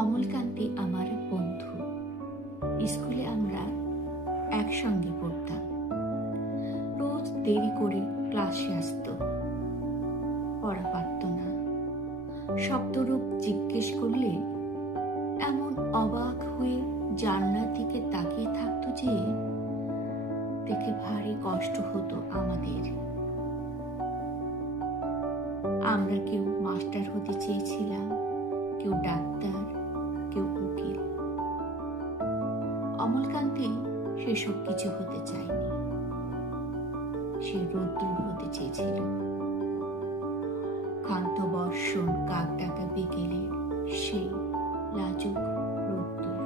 অমলকান্তি আমার বন্ধু। স্কুলে আমরা একসঙ্গে পড়তাম। রোজ দেরি করে ক্লাসে আসতো, পড়া পারত না। শব্দরূপ জিজ্ঞেস করলে এমন অবাক হয়ে জানলার দিকে তাকিয়ে থাকতো যে দেখে ভারী কষ্ট হতো আমাদের। আমরা কেউ মাস্টার হতে চেয়েছিলাম, কেউ ডাক্তার, কেউ উকিল। অমলকান্তি সেসব কিছু হতে চায়নি। সে রোদ্দুর হতে চেয়েছিল। ক্ষান্ত বর্ষণ কাক ডাকা বিকেলের সেই লাজুক রোদ্দুর।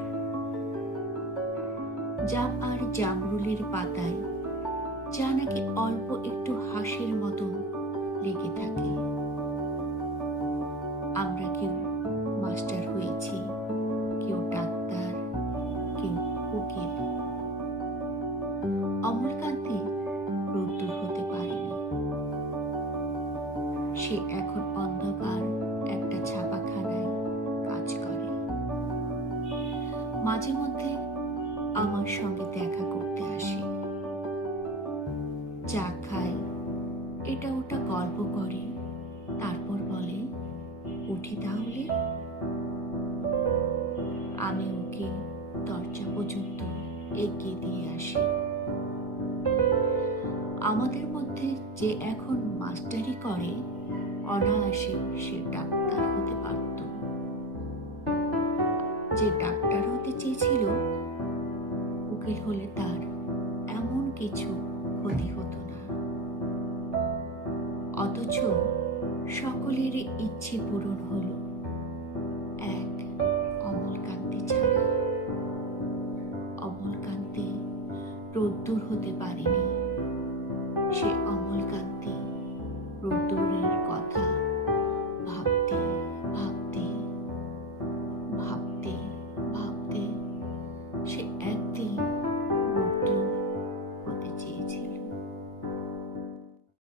জাম আর জামরুলের পাতায় যা নাকি অল্প একটু হাসির মতন লেগে থাকে। আমরা কেউ মাস্টার হয়েছি, কেউ ডাক্তার, কেউ উকিল। অমলকান্তি রোদ্দুর হতে পারেনি। সে এখন অন্ধকার একটা ছাপাখানায় কাজ করে। মাঝে মধ্যে আমার সঙ্গে দেখা করতে আসে, চা খায়, এটা ওটা গল্প করে, তারপর বলে, উঠি তাহলে। আমি ওকে দরজা পর্যন্ত এগিয়ে দিয়ে আসি। আমাদের মধ্যে যে এখন মাস্টারি করে, অনায়াসে সে ডাক্তার হতে পারত। যে ডাক্তার হতে চেয়েছিল, উকিল হলে তার এমন কিছু ক্ষতি হতো না। অথচ সকলেরই ইচ্ছে পূরণ হলো, এক অমলকান্তি ছাড়া। অমলকান্তি রোদ্দুর হতে পারেনি। সে অমলকান্তি রোদ্দুর